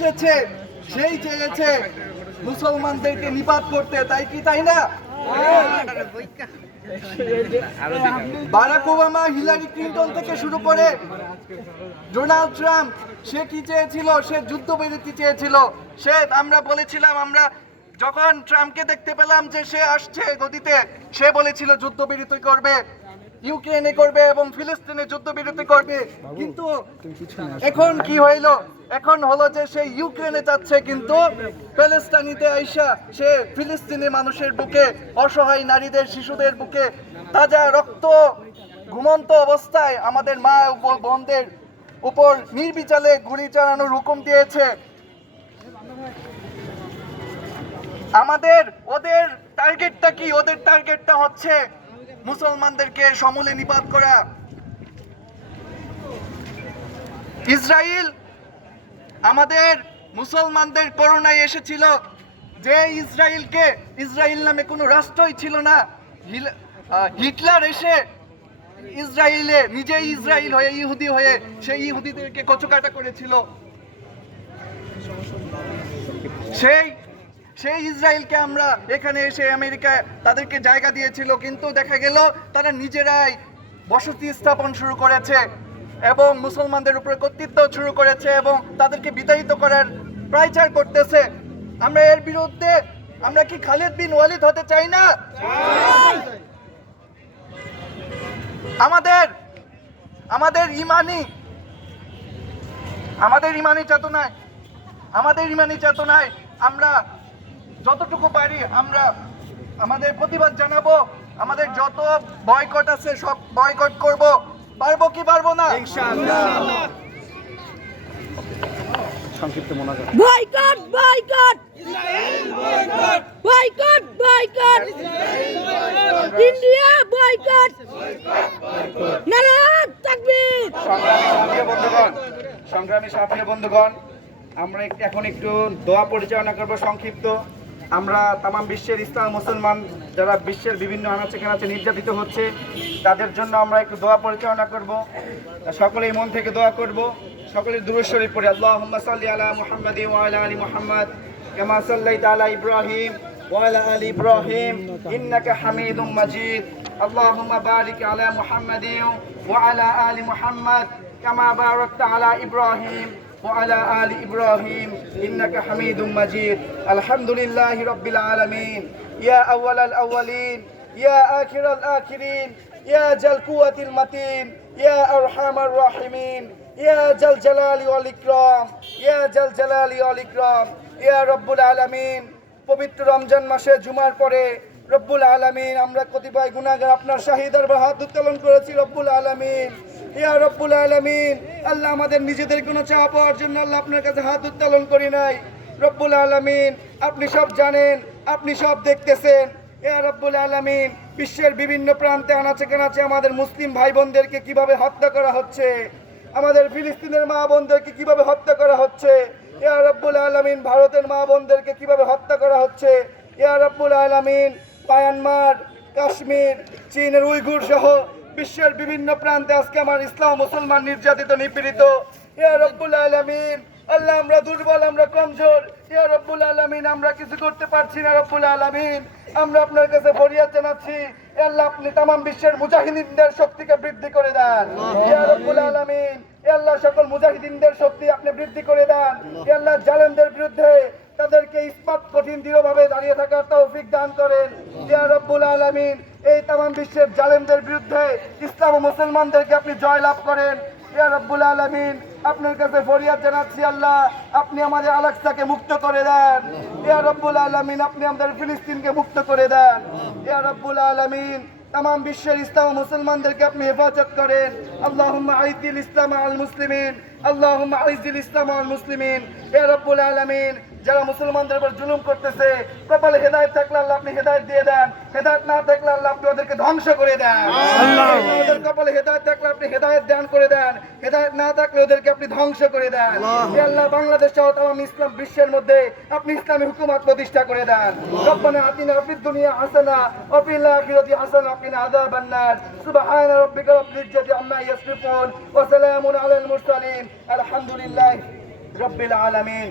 এসেছে সেই চেয়েছে মুসলমানদেরকে নিপাত করতে, তাই না? বারাক ওবামা, হিলারি ক্লিন্টন থেকে শুরু করে ডোনাল্ড ট্রাম্প, সে কি চেয়েছিল? সে যুদ্ধবিরতি চেয়েছিল। আমরা বলেছিলাম, আমরা যখন ট্রাম্পকে দেখতে পেলাম যে সে আসছে গদিতে, সে বলেছিল যুদ্ধবিরতি করবে, ইউক্রেনে করবে এবং ফিলিস্তিনে যুদ্ধবিরতি করবে। কিন্তু এখন কি হইলো? এখন হলো যে সে ইউক্রেনে যাচ্ছে, কিন্তু প্যালেস্টাইনিতে আইসা সে ফিলিস্তিনি মানুষের বুকে, অসহায় নারীদের, শিশুদের বুকে তাজা রক্ত ঘুমন্ত অবস্থায় আমাদের মা ও বোনদের উপর নির্বিচারে গুলি চালানোর হুকুম দিয়েছে। ওদের টার্গেটটা কি? ওদের টার্গেটটা হচ্ছে মুসলমানদেরকে সমূলে নিপাত করা। ইসরায়েল আমাদের মুসলমানদের করোনায় এসেছিল, যে ইসরায়েল নামে কোনো রাষ্ট্রই ছিল না। হিটলার এসে নিজেই ইসরায়েল হয়ে, ইহুদি হয়ে, সেই ইহুদিদেরকে কচুকাটা করেছিল। সেই ইসরায়েলকে আমরা এখানে এসে আমেরিকায় তাদেরকে জায়গা দিয়েছিল, কিন্তু দেখা গেল তারা নিজেরাই বসতি স্থাপন শুরু করেছে এবং মুসলমানদের উপরে কর্তৃত্ব শুরু করেছে এবং তাদেরকে বিতাড়িত করার প্রচার করতেছে। আমরা এর বিরুদ্ধে, আমরা কি খালিদ বিন ওয়ালিদ হতে চাই না? আমাদের ইমানি চেতনায় আমরা যতটুকু পারি আমরা আমাদের প্রতিবাদ জানাবো। আমাদের যত বয়কট আছে সব বয়কট করব। পারবো কি পারবো না? ইনশাআল্লাহ। সংক্ষিপ্ত মোনাজাত। Boycott boycott Israel, boycott boycott boycott India, boycott boycott নারায়ে তাকবীর। সংগ্রামী সাথী বন্ধুগণ, আমরা এখন একটু দোয়া পরিচালনা করব সংক্ষিপ্ত। আমরা তামাম বিশ্বের ইসলাম মুসলমান যারা বিশ্বের বিভিন্ন আনাচে কানাচে নির্যাতিত হচ্ছে, তাদের জন্য আমরা একটু দোয়া পরিচালনা করব। সকলেই মন থেকে দোয়া করব। সকলের দুরূদ শরীফ পড়ে। আল্লাহুম্মা সাল্লি আলা মুহাম্মাদিন ওয়া আলা আলি মুহাম্মাদ কামা সাল্লাইতা আলা ইব্রাহিম ওয়া আলা আলি ইব্রাহিম ইন্নাকা হামিদুম মাজিদ। আল্লাহুম্মা বারিক আলা মুহাম্মাদিন ওয়া আলা আলি মুহাম্মাদ কামা বারাকতা আলা ইব্রাহিম وعلى آل إبراهيم إنك حميد مجيد. الحمد لله رب العالمين، يا أول الأولين، يا آخر الآخرين، يا ذا القوة المتين، يا أرحم الراحمين، يا ذا الجلال والإكرام، يا ذا الجلال والإكرام, يا رب العالمين। পবিত্র রমজান মাসে জুমার পরে রব্বুল আলামিন আমরা কতিপয় গুনাহগার আপনার শাহী দরবারে হাত উত্তোলন করেছি। রব্বুল আলামিন, ইয়া রব্বুল আলামিন, আল্লাহ আমাদের নিজেদের কোনো চাওয়া পাওয়ার জন্য আল্লাহ আপনার কাছে হাত উত্তোলন করি নাই। রব্বুল আলামিন, আপনি সব জানেন, আপনি সব দেখতেছেন। ইয়া রব্বুল আলামিন, বিশ্বের বিভিন্ন প্রান্তে আনাচে কানাচে আমাদের মুসলিম ভাই বোনদেরকে কিভাবে হত্যা করা হচ্ছে, আমাদের ফিলিস্তিনের মা বোনদেরকে কিভাবে হত্যা করা হচ্ছে, ইয়া রব্বুল আলামিন, ভারতের মা বোনদেরকে কিভাবে হত্যা করা হচ্ছে, ইয়া রব্বুল আলামিন, মায়ানমার, কাশ্মীর, চীনের উইঘুর সহ বিশ্বের বিভিন্ন প্রান্তে আজকে আমার ইসলাম মুসলমান নির্যাতিত, নিপীড়িত। ইয়া রব্বুল আলামিন, আল্লাহ আমরা দুর্বল, আমরা কমজোর। ইয়া রব্বুল আলামিন, আমরা কিছু করতে পারছি না। রব্বুল আলামিন, আমরা আপনার কাছে ফরিয়াদ জানাচ্ছি, আল্লাহ আপনি তামাম বিশ্বের মুজাহিদিনদের শক্তিকে বৃদ্ধি করে দেন। ইয়া রব্বুল আলামিন, আল্লাহ সকল মুজাহিদিনদের শক্তি আপনি বৃদ্ধি করে দেন। আল্লাহ জালেমদের বিরুদ্ধে তাদেরকে ইসমাত কঠিন দৃঢ়ভাবে দাঁড়িয়ে থাকার তৌফিক দান করেন। ইয়া রব্বুল আলামিন, এই তামাম বিশ্বের জালেমদের বিরুদ্ধে ইসলাম ও মুসলমানদেরকে আপনি জয়লাভ করেন। ইয়া রব্বুল আলামিন, আপনার কাছে ফরিয়াদ জানাচ্ছি, আল্লাহ আপনি আমাদের আল-আকসাকে মুক্ত করে দেন। ইয়া রব্বুল আলামিন, আপনি আমাদের ফিলিস্তিনকে মুক্ত করে দেন। ইয়া রব্বুল আলামিন, তামাম বিশ্বের ইসলাম ও মুসলমানদেরকে আপনি হেফাজত করেন। আল্লাহুম্মা আইজিল ইসলাম আল মুসলিমিন, আল্লাহুম্মা আইজিল ইসলাম আল মুসলিমিন। ইয়া রব্বুল আলামিন, যারা মুসলমানদের উপর জুলুম করতেছে, কপালে হেদায়েত থাকলে আল্লাহ আপনি হেদায়েত দিয়ে দেন, হেদায়েত না থাকলে আল্লাহ আপনি ওদেরকে ধ্বংস করে দেন। ওদের কপালে হেদায়েত থাকলে আপনি হেদায়েত দান করে দেন, হেদায়েত না থাকলে ওদেরকে আপনি ধ্বংস করে দেন। হে আল্লাহ, বাংলাদেশ সহ তামাম ইসলাম বিশ্বের মধ্যে আপনি ইসলামী হুকুমত প্রতিষ্ঠা করে দেন। রব্বানা আতিনা ফিদ দুনিয়া হাসানা ওয়া ফিল আখিরাতি হাসানা ওয়া কিনা আযাবান নার। সুবহানা রাব্বিকা রাব্বিল ইজ্জাতি আম্মা ইয়াসিফুন ওয়া সালামুন আলাল মুরসালিন। আলহামদুলিল্লাহি রাব্বিল আলামিন।